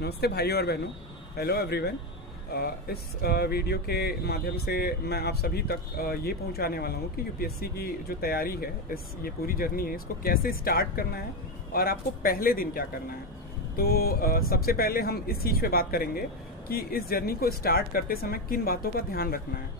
नमस्ते भाइयों और बहनों। Hello everyone. इस वीडियो के माध्यम से मैं आप सभी तक ये पहुंचाने वाला हूं कि यूपीएससी की जो तैयारी है, ये पूरी जर्नी है, इसको कैसे स्टार्ट करना है और आपको पहले दिन क्या करना है। तो सबसे पहले हम इस चीज़ पे बात करेंगे कि इस जर्नी को स्टार्ट करते समय किन बातों का ध्यान रखना है।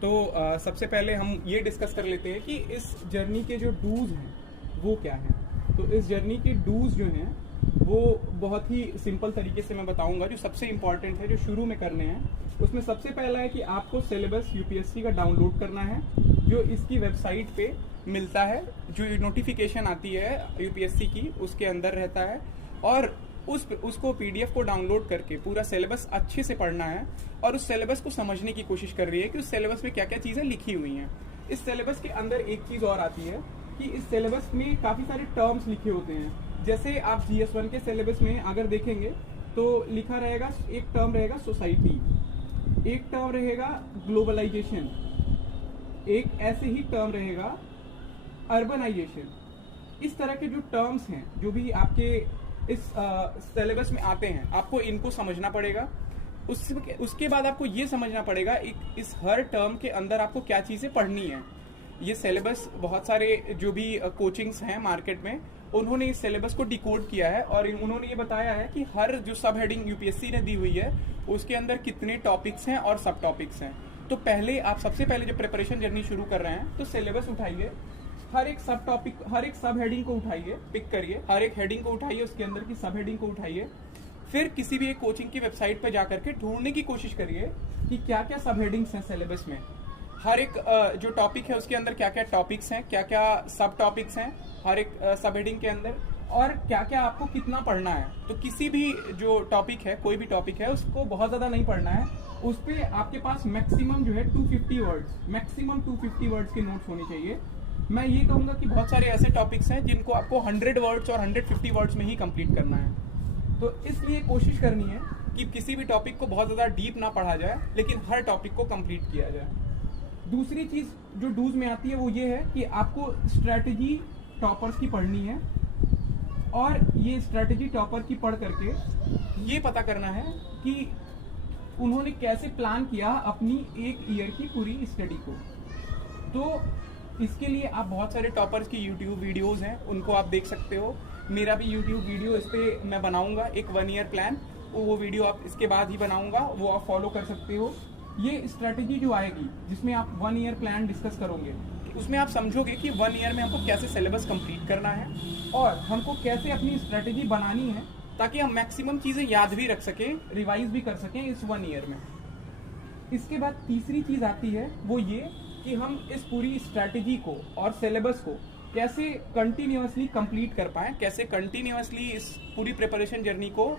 तो सबसे पहले हम ये डिस्कस कर लेते हैं कि इस जर्नी के जो डूज हैं वो क्या हैं। तो इस जर्नी के डूज जो हैं वो बहुत ही सिंपल तरीके से मैं बताऊंगा। जो सबसे इम्पॉर्टेंट है, जो शुरू में करने हैं, उसमें सबसे पहला है कि आपको सिलेबस यूपीएससी का डाउनलोड करना है, जो इसकी वेबसाइट पे मिलता है। जो नोटिफिकेशन आती है यूपीएससी की, उसके अंदर रहता है, और उसको पीडीएफ को डाउनलोड करके पूरा सिलेबस अच्छे से पढ़ना है और उस सिलेबस को समझने की कोशिश कर रही है कि उस सिलेबस में क्या क्या चीज़ें लिखी हुई हैं। इस सिलेबस के अंदर एक चीज़ और आती है कि इस सिलेबस में काफ़ी सारे टर्म्स लिखे होते हैं। जैसे आप GS1 के सिलेबस में अगर देखेंगे तो लिखा रहेगा, एक टर्म रहेगा सोसाइटी, एक टर्म रहेगा ग्लोबलाइजेशन, एक ऐसे ही टर्म रहेगा अर्बनाइजेशन। इस तरह के जो टर्म्स हैं, जो भी आपके इस सिलेबस में आते हैं, आपको इनको समझना पड़ेगा। उसके बाद आपको ये समझना पड़ेगा इस हर टर्म के अंदर आपको क्या चीज़ें पढ़नी है। ये सिलेबस बहुत सारे जो भी कोचिंग्स हैं मार्केट में, उन्होंने इस सिलेबस को डिकोड किया है और उन्होंने ये बताया है कि हर जो सब हेडिंग यूपीएससी ने दी हुई है उसके अंदर कितने टॉपिक्स हैं और सब टॉपिक्स हैं। तो सबसे पहले जब प्रिपरेशन जर्नी शुरू कर रहे हैं तो सिलेबस उठाइए, हर एक सब टॉपिक, हर एक सब हेडिंग को उठाइए, पिक करिए, हर एक हेडिंग को उठाइए, उसके अंदर की सब हेडिंग को उठाइए। फिर किसी भी एक कोचिंग की वेबसाइट पर जाकर के ढूंढने की कोशिश करिए कि क्या क्या सब हेडिंग्स हैं सिलेबस में, हर एक जो टॉपिक है उसके अंदर क्या क्या टॉपिक्स हैं, क्या क्या सब टॉपिक्स हैं हर एक सब हेडिंग के अंदर, और क्या क्या आपको कितना पढ़ना है। तो किसी भी जो टॉपिक है, कोई भी टॉपिक है, उसको बहुत ज़्यादा नहीं पढ़ना है। उस पर आपके पास मैक्सिमम जो है 250 वर्ड्स, मैक्सिमम 250 वर्ड्स के नोट्स होने चाहिए। मैं ये कहूँगा कि बहुत सारे ऐसे टॉपिक्स हैं जिनको आपको 100 वर्ड्स और 150 वर्ड्स में ही कंप्लीट करना है। तो इसलिए कोशिश करनी है कि किसी भी टॉपिक को बहुत ज़्यादा डीप ना पढ़ा जाए, लेकिन हर टॉपिक को कंप्लीट किया जाए। दूसरी चीज़ जो डूज में आती है वो ये है कि आपको स्ट्रैटेजी टॉपर्स की पढ़नी है, और ये स्ट्रैटेजी टॉपर की पढ़ करके ये पता करना है कि उन्होंने कैसे प्लान किया अपनी एक ईयर की पूरी स्टडी को। तो इसके लिए आप बहुत सारे टॉपर्स की यूट्यूब वीडियोस हैं, उनको आप देख सकते हो। मेरा भी यूट्यूब वीडियो, इस पर मैं बनाऊंगा एक 1 ईयर प्लान, वो वीडियो आप इसके बाद ही बनाऊंगा, वो आप फॉलो कर सकते हो। ये स्ट्रैटेजी जो आएगी जिसमें आप 1 ईयर प्लान डिस्कस करोगे, उसमें आप समझोगे कि 1 ईयर में हमको कैसे सिलेबस कंप्लीट करना है और हमको कैसे अपनी स्ट्रैटेजी बनानी है, ताकि हम मैक्सिमम चीज़ें याद भी रख सकें, रिवाइज भी कर सकें इस 1 ईयर में। इसके बाद तीसरी चीज़ आती है वो ये कि हम इस पूरी स्ट्रैटेजी को और सिलेबस को कैसे कंटिन्यूअसली कंप्लीट कर पाएँ, कैसे कंटिन्यूअसली इस पूरी प्रिपरेशन जर्नी को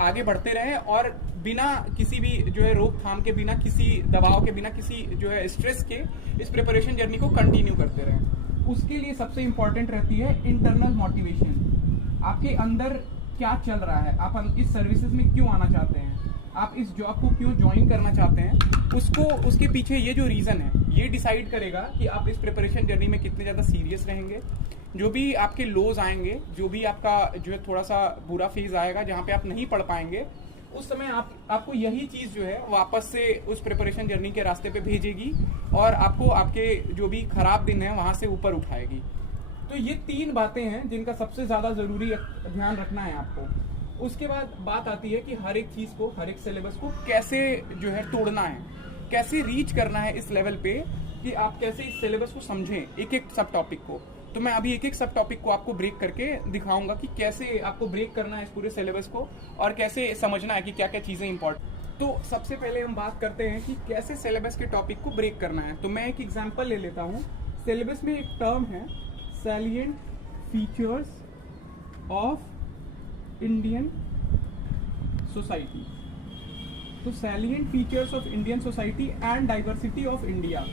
आगे बढ़ते रहें और बिना किसी भी जो है रोकथाम के, बिना किसी दबाव के, बिना किसी जो है स्ट्रेस के इस प्रिपरेशन जर्नी को कंटिन्यू करते रहें। उसके लिए सबसे इम्पॉर्टेंट रहती है इंटरनल मोटिवेशन। आपके अंदर क्या चल रहा है, आप इस सर्विसेज में क्यों आना चाहते हैं, आप इस जॉब को क्यों ज्वाइन करना चाहते हैं, उसके पीछे ये जो रीज़न है ये डिसाइड करेगा कि आप इस प्रिपरेशन जर्नी में कितने ज़्यादा सीरियस रहेंगे। जो भी आपके लोज आएंगे, जो भी आपका जो है थोड़ा सा बुरा फेज आएगा जहाँ पे आप नहीं पढ़ पाएंगे, उस समय आपको यही चीज़ जो है वापस से उस प्रिपरेशन जर्नी के रास्ते पे भेजेगी और आपको आपके जो भी खराब दिन है वहाँ से ऊपर उठाएगी। तो ये 3 बातें हैं जिनका सबसे ज़्यादा ज़रूरी ध्यान रखना है आपको। उसके बाद बात आती है कि हर एक चीज़ को, हर एक सिलेबस को कैसे जो है तोड़ना है, कैसे रीच करना है इस लेवल पे कि आप कैसे इस सिलेबस को समझें, एक एक सब टॉपिक को। तो मैं अभी एक एक सब टॉपिक को आपको ब्रेक करके दिखाऊंगा कि कैसे आपको ब्रेक करना है इस पूरे सिलेबस को और कैसे समझना है कि क्या क्या चीज़ें इंपॉर्टेंट। तो सबसे पहले हम बात करते हैं कि कैसे सिलेबस के टॉपिक को ब्रेक करना है। तो मैं एक एग्जांपल ले लेता हूँ। सिलेबस में एक टर्म है salient features of Indian society. तो salient features of Indian society and diversity of India,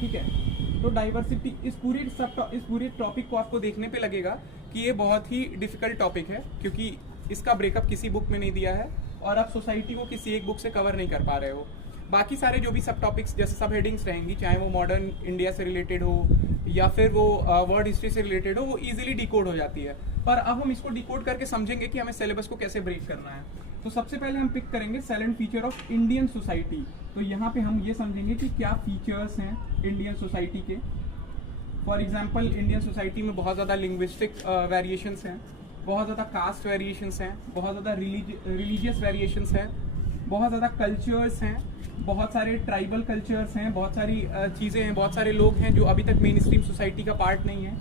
ठीक है। तो डाइवर्सिटी, इस पूरे टॉपिक को आपको देखने पे लगेगा कि ये बहुत ही डिफिकल्ट टॉपिक है, क्योंकि इसका ब्रेकअप किसी बुक में नहीं दिया है और आप सोसाइटी को किसी एक बुक से कवर नहीं कर पा रहे हो। बाकी सारे जो भी सब टॉपिक्स जैसे सब हेडिंग्स रहेंगी, चाहे वो मॉडर्न इंडिया से रिलेटेड हो या फिर वो वर्ल्ड हिस्ट्री से रिलेटेड हो, वो इजीली डिकोड हो जाती है। पर अब हम इसको डिकोड करके समझेंगे कि हमें सिलेबस को कैसे ब्रेक करना है। तो सबसे पहले हम पिक करेंगे silent feature of Indian society. तो यहाँ पे हम ये समझेंगे कि क्या फीचर्स हैं इंडियन सोसाइटी के। फॉर एग्जाम्पल इंडियन सोसाइटी में बहुत ज़्यादा लिंग्विस्टिक वेरिएशंस हैं, बहुत ज़्यादा कास्ट वेरिएशंस हैं, बहुत ज़्यादा रिलीजियस वेरिएशंस हैं, बहुत ज़्यादा कल्चर्स हैं, बहुत सारे ट्राइबल कल्चर्स हैं, बहुत सारी चीज़ें हैं, बहुत सारे लोग हैं जो अभी तक मेन स्ट्रीम सोसाइटी का पार्ट नहीं है।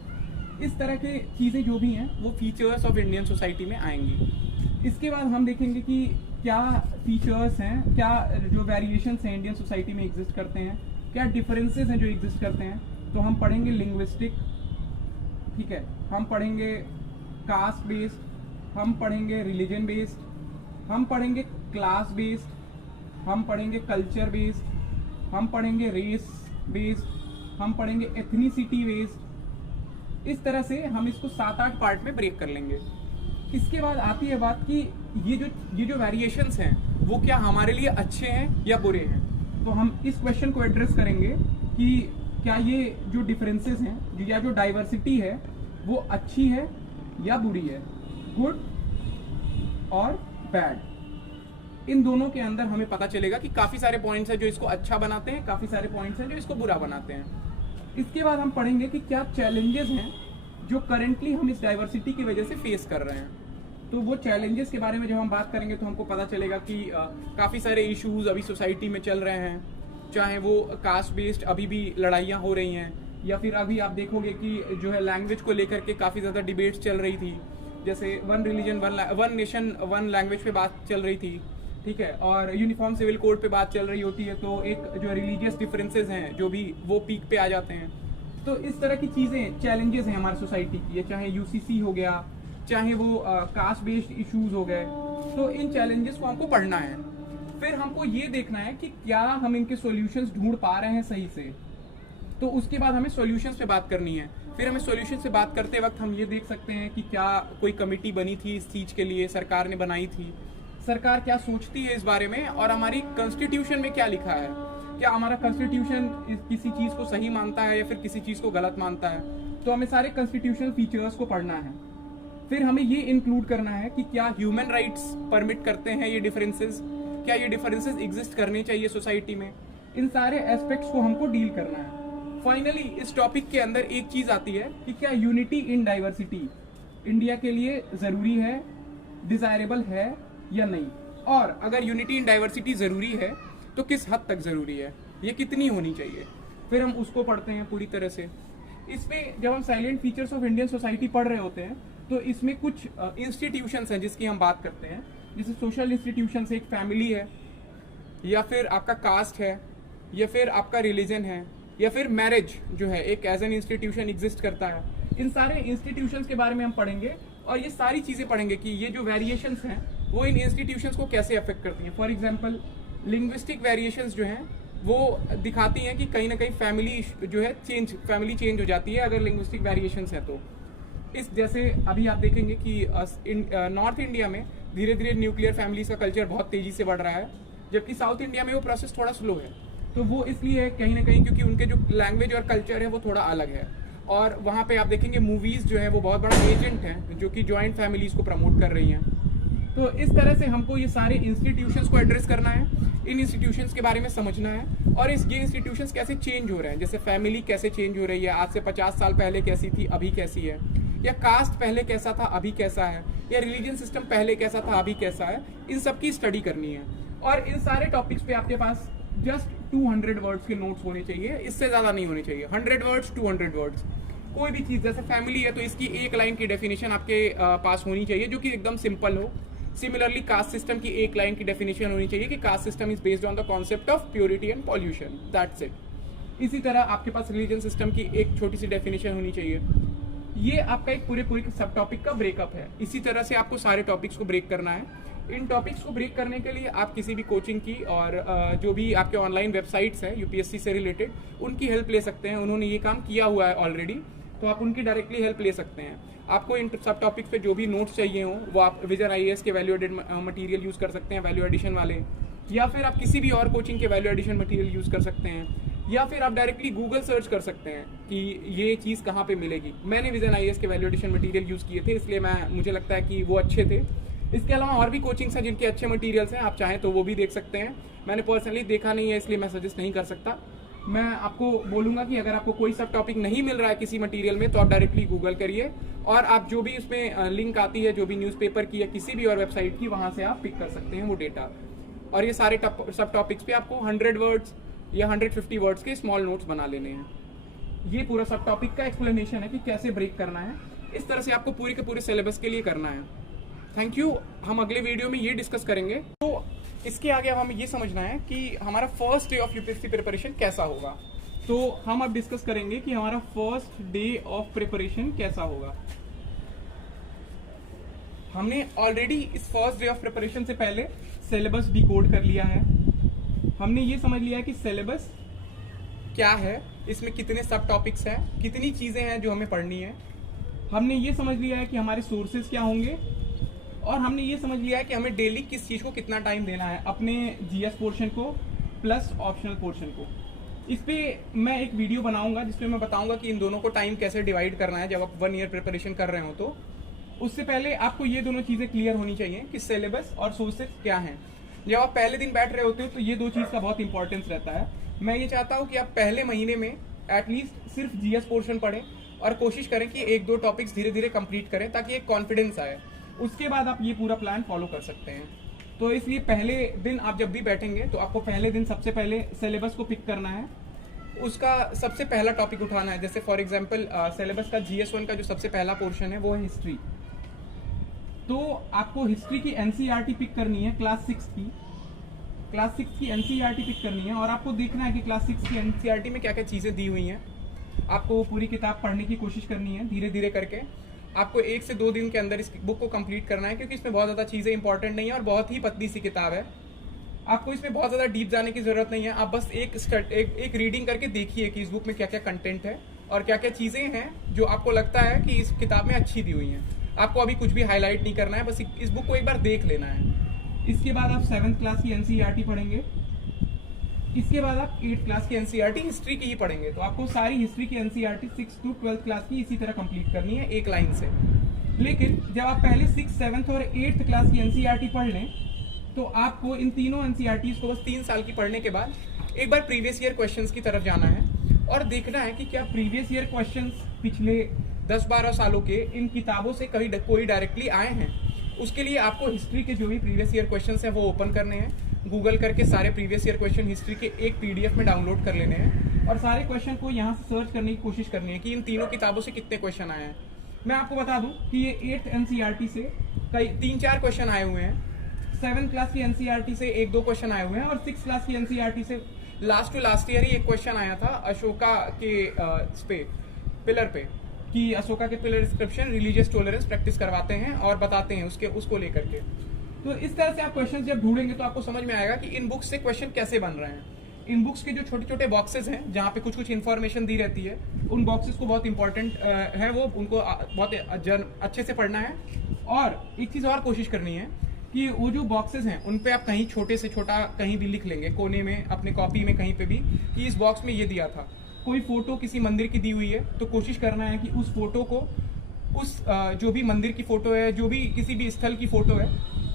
इस तरह के चीज़ें जो भी हैं वो फीचर्स ऑफ इंडियन सोसाइटी में आएंगी। इसके बाद हम देखेंगे कि क्या फीचर्स हैं, क्या जो वेरिएशंस हैं इंडियन सोसाइटी में एग्जिस्ट करते हैं, क्या डिफरेंसेस हैं जो एग्जिस्ट करते हैं। तो हम पढ़ेंगे लिंग्विस्टिक, ठीक है, हम पढ़ेंगे कास्ट बेस्ड, हम पढ़ेंगे रिलीजन बेस्ड, हम पढ़ेंगे क्लास बेस्ड, हम पढ़ेंगे कल्चर बेस्ड, हम पढ़ेंगे रेस बेस्ड, हम पढ़ेंगे एथनिसिटी बेस्ड। इस तरह से हम इसको 7-8 पार्ट में ब्रेक कर लेंगे। इसके बाद आती है बात कि ये जो वेरिएशंस हैं वो क्या हमारे लिए अच्छे हैं या बुरे हैं। तो हम इस क्वेश्चन को एड्रेस करेंगे कि क्या ये जो डिफरेंसेस हैं या जो डाइवर्सिटी है वो अच्छी है या बुरी है, गुड और बैड। इन दोनों के अंदर हमें पता चलेगा कि काफी सारे पॉइंट्स हैं जो इसको अच्छा बनाते हैं, काफी सारे पॉइंट्स हैं जो इसको बुरा बनाते हैं। इसके बाद हम पढ़ेंगे कि क्या चैलेंजेस हैं जो करेंटली हम इस डाइवर्सिटी की वजह से फेस कर रहे हैं। तो वो चैलेंजेस के बारे में जब हम बात करेंगे तो हमको पता चलेगा कि काफ़ी सारे इश्यूज अभी सोसाइटी में चल रहे हैं, चाहे वो कास्ट बेस्ड अभी भी लड़ाइयाँ हो रही हैं, या फिर अभी आप देखोगे कि जो है लैंग्वेज को लेकर के काफ़ी ज़्यादा डिबेट्स चल रही थी। जैसे one religion one nation one language पे बात चल रही थी, ठीक है, और यूनिफॉर्म सिविल कोड पे बात चल रही होती है, तो एक जो रिलीजियस डिफरेंसेस हैं जो भी वो पीक पे आ जाते हैं। तो इस तरह की चीज़ें चैलेंजेस हैं हमारी सोसाइटी की, चाहे यूसीसी हो गया, चाहे वो कास्ट बेस्ड इश्यूज हो गए। तो इन चैलेंजेस को हमको पढ़ना है। फिर हमको ये देखना है कि क्या हम इनके सॉल्यूशंस ढूंढ पा रहे हैं सही से। तो उसके बाद हमें सॉल्यूशंस पे बात करनी है। फिर हमें सॉल्यूशन से बात करते वक्त हम ये देख सकते हैं कि क्या कोई कमेटी बनी थी इस चीज़ के लिए, सरकार ने बनाई थी, सरकार क्या सोचती है इस बारे में, और हमारी कॉन्स्टिट्यूशन में क्या लिखा है, क्या हमारा कॉन्स्टिट्यूशन किसी चीज़ को सही मानता है या फिर किसी चीज़ को गलत मानता है। तो हमें सारे कॉन्स्टिट्यूशनल फीचर्स को पढ़ना है। फिर हमें ये इंक्लूड करना है कि क्या ह्यूमन राइट्स परमिट करते हैं ये डिफरेंसेस, क्या ये डिफरेंसेस एग्जिस्ट करने चाहिए सोसाइटी में। इन सारे एस्पेक्ट्स को हमको डील करना है। फाइनली इस टॉपिक के अंदर एक चीज़ आती है कि क्या यूनिटी इन डाइवर्सिटी इंडिया के लिए ज़रूरी है, डिज़ायरेबल है या नहीं, और अगर यूनिटी इन डाइवर्सिटी ज़रूरी है तो किस हद तक ज़रूरी है, ये कितनी होनी चाहिए। फिर हम उसको पढ़ते हैं पूरी तरह से। इसमें जब हम salient features of Indian society पढ़ रहे होते हैं तो इसमें कुछ इंस्टीट्यूशंस हैं जिसकी हम बात करते हैं। जैसे सोशल इंस्टीट्यूशंस, एक फैमिली है, या फिर आपका कास्ट है, या फिर आपका रिलीजन है, या फिर मैरिज जो है एक एज एन इंस्टीट्यूशन एग्जिस्ट करता है। इन सारे इंस्टीट्यूशंस के बारे में हम पढ़ेंगे और ये सारी चीज़ें पढ़ेंगे कि ये जो वेरिएशंस हैं वो इन इंस्टीट्यूशंस को कैसे अफेक्ट करती हैं। फॉर एग्जाम्पल लिंग्विस्टिक वेरिएशंस जो हैं वो दिखाती हैं कि कहीं ना कहीं फैमिली जो है फैमिली चेंज हो जाती है अगर लिंग्विस्टिक वेरिएशंस है तो। इस जैसे अभी आप देखेंगे कि नॉर्थ इंडिया में धीरे धीरे न्यूक्लियर फैमिलीज का कल्चर बहुत तेज़ी से बढ़ रहा है, जबकि साउथ इंडिया में वो प्रोसेस थोड़ा स्लो है। तो वो इसलिए है कहीं ना कहीं क्योंकि उनके जो लैंग्वेज और कल्चर है वो थोड़ा अलग है। और वहाँ पे आप देखेंगे मूवीज़ जो है वो बहुत बड़ा एजेंट हैं जो कि जॉइंट फैमिलीज़ को प्रमोट कर रही हैं। तो इस तरह से हमको ये सारे इंस्टीट्यूशंस को एड्रेस करना है, इन इंस्टीट्यूशंस के बारे में समझना है, और ये इंस्टीट्यूशंस कैसे चेंज हो रहे हैं। जैसे फैमिली कैसे चेंज हो रही है, आज से 50 साल पहले कैसी थी अभी कैसी है, या कास्ट पहले कैसा था अभी कैसा है, या रिलीजन सिस्टम पहले कैसा था अभी कैसा है। इन सब की स्टडी करनी है। और इन सारे टॉपिक्स पे आपके पास जस्ट 200 वर्ड्स के नोट्स होने चाहिए, इससे ज़्यादा नहीं होने चाहिए। 100 वर्ड्स 200 वर्ड्स। कोई भी चीज़ जैसे फैमिली है तो इसकी एक लाइन की डेफिनेशन आपके पास होनी चाहिए जो कि एकदम सिंपल हो। सिमिलरली कास्ट सिस्टम की एक लाइन की डेफिनेशन होनी चाहिए कि caste system is based on the concept of purity and pollution, that's it. इसी तरह आपके पास रिलीजन सिस्टम की एक छोटी सी डेफिनेशन होनी चाहिए। ये आपका एक पूरे सब टॉपिक का ब्रेकअप है। इसी तरह से आपको सारे टॉपिक्स को ब्रेक करना है। इन टॉपिक्स को ब्रेक करने के लिए आप किसी भी कोचिंग की और जो भी आपके ऑनलाइन वेबसाइट्स हैं यूपीएससी से रिलेटेड उनकी हेल्प ले सकते हैं। उन्होंने ये काम किया हुआ है ऑलरेडी, तो आप उनकी डायरेक्टली हेल्प ले सकते हैं। आपको इन सब टॉपिक्स पे जो भी नोट्स चाहिए हों वो आप विजन आईएएस के वैल्यू एडेड मटेरियल यूज़ कर सकते हैं, वैल्यू एडिशन वाले, या फिर आप किसी भी और कोचिंग के वैल्यू एडिशन मटेरियल यूज़ कर सकते हैं। या फिर आप डायरेक्टली गूगल सर्च कर सकते हैं कि ये चीज़ कहाँ पे मिलेगी। मैंने विजन आईएएस के वैल्यू एडिशन मटीरियल यूज़ किए थे, इसलिए मुझे लगता है कि वो अच्छे थे। इसके अलावा और भी कोचिंग्स हैं जिनके अच्छे मटीरियल्स हैं, आप चाहें तो वो भी देख सकते हैं। मैंने पर्सनली देखा नहीं है, इसलिए मैं सजेस्ट नहीं कर सकता। मैं आपको बोलूँगा कि अगर आपको कोई सब टॉपिक नहीं मिल रहा है किसी मटीरियल में, तो आप डायरेक्टली गूगल करिए और आप जो भी उसमें लिंक आती है, जो भी न्यूज़पेपर की या किसी भी और वेबसाइट की, वहाँ से आप पिक कर सकते हैं वो डेटा। और ये सारे सब टॉपिक्स पे आपको 100 वर्ड्स या 150 वर्ड्स के स्मॉल नोट्स बना लेने हैं। ये पूरा सब टॉपिक का एक्सप्लेनेशन है कि कैसे ब्रेक करना है। इस तरह से आपको पूरे के पूरे सिलेबस के लिए करना है। Thank you. हम अगले वीडियो में ये डिस्कस करेंगे। तो इसके आगे अब हमें ये समझना है कि हमारा first day of UPSC preparation कैसा होगा। तो हम अब डिस्कस करेंगे कि हमारा फर्स्ट डे ऑफ प्रिपरेशन कैसा होगा। हमने ऑलरेडी इस फर्स्ट डे ऑफ प्रिपरेशन से पहले सिलेबस डिकोड कर लिया है। हमने ये समझ लिया है कि सिलेबस क्या है, इसमें कितने सब टॉपिक्स हैं, कितनी चीज़ें हैं जो हमें पढ़नी है। हमने ये समझ लिया है कि हमारे सोर्सेज क्या होंगे, और हमने ये समझ लिया है कि हमें डेली किस चीज़ को कितना टाइम देना है, अपने जीएस पोर्शन को प्लस ऑप्शनल पोर्शन को। इस पर मैं एक वीडियो बनाऊंगा जिसमें मैं बताऊंगा कि इन दोनों को टाइम कैसे डिवाइड करना है जब आप 1 ईयर प्रिपरेशन कर रहे हो। तो उससे पहले आपको ये दोनों चीज़ें क्लियर होनी चाहिए कि सिलेबस और सोर्सेज क्या हैं। जब आप पहले दिन बैठ रहे होते हो तो ये दो चीज़ का बहुत इंपॉर्टेंस रहता है। मैं ये चाहता हूँ कि आप पहले महीने में एटलीस्ट सिर्फ जीएस पोर्शन पढ़ें और कोशिश करें कि 1-2 टॉपिक्स धीरे धीरे कंप्लीट करें ताकि एक कॉन्फिडेंस आए। उसके बाद आप ये पूरा प्लान फॉलो कर सकते हैं। तो इसलिए पहले दिन आप जब भी बैठेंगे तो आपको पहले दिन सबसे पहले सिलेबस को पिक करना है, उसका सबसे पहला टॉपिक उठाना है। जैसे फॉर एग्जांपल सिलेबस का GS1 का जो सबसे पहला पोर्शन है वो है हिस्ट्री। तो आपको हिस्ट्री की एनसीईआरटी पिक करनी है, क्लास 6 की एनसीईआरटी पिक करनी है, और आपको देखना है कि क्लास 6 की एनसीईआरटी में क्या क्या चीज़ें दी हुई हैं। आपको पूरी किताब पढ़ने की कोशिश करनी है धीरे धीरे करके। आपको 1 से 2 दिन के अंदर इस बुक को कंप्लीट करना है, क्योंकि इसमें बहुत ज़्यादा चीज़ें इंपॉर्टेंट नहीं है और बहुत ही पतली सी किताब है। आपको इसमें बहुत ज़्यादा डीप जाने की ज़रूरत नहीं है। आप बस एक रीडिंग करके देखिए कि इस बुक में क्या क्या कंटेंट है और क्या क्या चीज़ें हैं जो आपको लगता है कि इस किताब में अच्छी दी हुई हैं। आपको अभी कुछ भी हाईलाइट नहीं करना है, बस इस बुक को एक बार देख लेना है। इसके बाद आप 7th क्लास की एनसीईआरटी पढ़ेंगे। इसके बाद आप 8th क्लास की एनसीईआरटी हिस्ट्री की ही पढ़ेंगे। तो आपको सारी हिस्ट्री की एनसीईआरटी 6 to 12th क्लास की इसी तरह कंप्लीट करनी है एक लाइन से। लेकिन जब आप पहले 6th, 7th और 8th क्लास की एनसीईआरटी पढ़ लें तो आपको इन तीनों एनसीईआरटीज को बस 3 साल की पढ़ने के बाद एक बार प्रीवियस ईयर क्वेश्चंस की तरफ जाना है और देखना है कि क्या प्रीवियस ईयर क्वेश्चंस पिछले 10-12 सालों के इन किताबों से कभी कोई डायरेक्टली आए हैं। उसके लिए आपको हिस्ट्री के जो भी प्रीवियस ईयर क्वेश्चंस हैं वो ओपन करने हैं, गूगल करके सारे प्रीवियस ईयर क्वेश्चन हिस्ट्री के एक PDF में डाउनलोड कर लेने हैं और सारे क्वेश्चन को यहाँ से सर्च करने की कोशिश करनी है कि इन तीनों किताबों से कितने क्वेश्चन आए हैं। मैं आपको बता दूं कि ये 8th एनसीईआरटी से कई 3-4 क्वेश्चन आए हुए हैं, 7th क्लास की एनसीईआरटी से 1-2 क्वेश्चन आए हुए हैं और 6th क्लास की एनसीईआरटी से लास्ट टू लास्ट ईयर ही एक क्वेश्चन आया था अशोका के पिलर पे, कि अशोका के pillar inscription religious tolerance practice करवाते हैं और बताते हैं उसको लेकर के। तो इस तरह से आप क्वेश्चन जब ढूंढेंगे तो आपको समझ में आएगा कि इन बुक्स से क्वेश्चन कैसे बन रहे हैं। इन बुक्स के जो छोटे छोटे बॉक्सेस हैं जहाँ पे कुछ कुछ इन्फॉर्मेशन दी रहती है, उन बॉक्सेस को बहुत इंपॉर्टेंट है, वो उनको बहुत अच्छे से पढ़ना है। और एक चीज़ और कोशिश करनी है कि वो जो बॉक्सेस हैं उन पे आप कहीं छोटे से छोटा कहीं भी लिख लेंगे, कोने में अपने कॉपी में कहीं पे भी, कि इस बॉक्स में ये दिया था। कोई फोटो किसी मंदिर की दी हुई है तो कोशिश करना है कि उस फोटो को, उस जो भी मंदिर की फोटो है, जो भी किसी भी स्थल की फोटो है,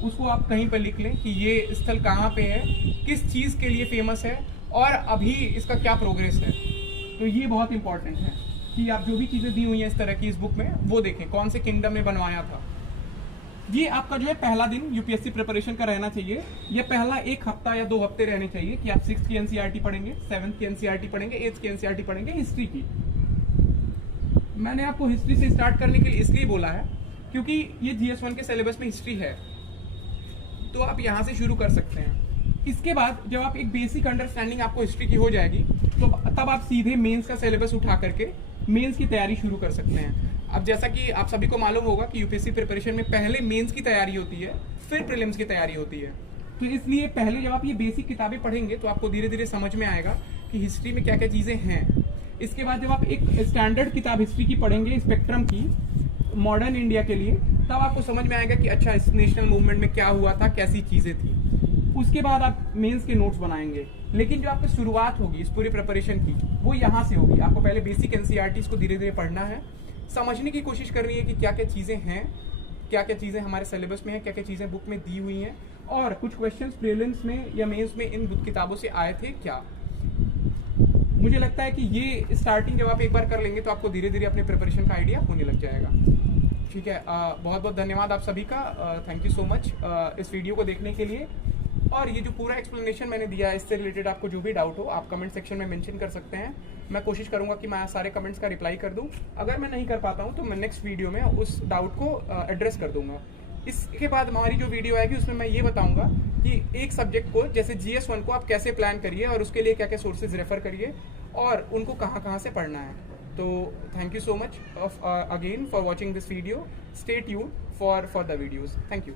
उसको आप कहीं पर लिख लें कि ये स्थल कहाँ पे है, किस चीज़ के लिए फेमस है और अभी इसका क्या प्रोग्रेस है। तो ये बहुत इंपॉर्टेंट है कि आप जो भी चीज़ें दी हुई हैं इस तरह की इस बुक में वो देखें, कौन से किंगडम में बनवाया था। ये आपका जो है पहला दिन यूपीएससी प्रिपरेशन का रहना चाहिए। ये पहला 1 हफ्ता या 2 हफ्ते रहने चाहिए कि आप 6th की एनसीईआरटी पढ़ेंगे, 7th की एनसीईआरटी पढ़ेंगे, 8th की एनसीईआरटी पढ़ेंगे हिस्ट्री की। मैंने आपको हिस्ट्री से स्टार्ट करने के लिए इसलिए बोला है क्योंकि ये GS1 के सिलेबस में हिस्ट्री है, तो आप यहाँ से शुरू कर सकते हैं। इसके बाद जब आप एक बेसिक अंडरस्टैंडिंग आपको हिस्ट्री की हो जाएगी तो तब आप सीधे मेंस का सिलेबस उठा करके मेंस की तैयारी शुरू कर सकते हैं। अब जैसा कि आप सभी को मालूम होगा कि यूपीएससी प्रिपरेशन में पहले मेंस की तैयारी होती है, फिर प्रीलिम्स की तैयारी होती है। तो इसलिए पहले जब आप ये बेसिक किताबें पढ़ेंगे तो आपको धीरे धीरे समझ में आएगा कि हिस्ट्री में क्या क्या चीज़ें हैं। इसके बाद जब आप एक स्टैंडर्ड किताब हिस्ट्री की पढ़ेंगे, स्पेक्ट्रम की, मॉडर्न इंडिया के लिए, तब आपको समझ में आएगा कि अच्छा इस नेशनल मूवमेंट में क्या हुआ था, कैसी चीज़ें थी। उसके बाद आप मेंस के नोट्स बनाएंगे। लेकिन जो आपकी शुरुआत होगी इस पूरी प्रिपरेशन की वो यहाँ से होगी। आपको पहले बेसिक एनसीईआरटीज को धीरे धीरे पढ़ना है, समझने की कोशिश करनी है कि क्या क्या चीज़ें हैं, क्या क्या चीज़ें हमारे सिलेबस में है, क्या क्या चीज़ें बुक में दी हुई हैं, और कुछ क्वेश्चंस प्रीलिम्स में या मेंस में इन बुक किताबों से आए थे क्या। मुझे लगता है कि ये स्टार्टिंग जब आप एक बार कर लेंगे तो आपको धीरे धीरे अपने प्रिपरेशन का आइडिया होने लग जाएगा। ठीक है, बहुत बहुत धन्यवाद आप सभी का। थैंक यू सो मच इस वीडियो को देखने के लिए। और ये जो पूरा एक्सप्लेनेशन मैंने दिया है इससे रिलेटेड आपको जो भी डाउट हो आप कमेंट सेक्शन में मेंशन कर सकते हैं। मैं कोशिश करूंगा कि मैं सारे कमेंट्स का रिप्लाई कर दूं। अगर मैं नहीं कर पाता हूं तो मैं नेक्स्ट वीडियो में उस डाउट को एड्रेस कर दूंगा। इसके बाद हमारी जो वीडियो आएगी उसमें मैं ये बताऊंगा कि एक सब्जेक्ट को जैसे GS1 को आप कैसे प्लान करिए और उसके लिए क्या क्या सोर्सेज रेफर करिए और उनको कहाँ कहाँ से पढ़ना है। तो thank you so much again for watching this video. Stay tuned for the videos. Thank you.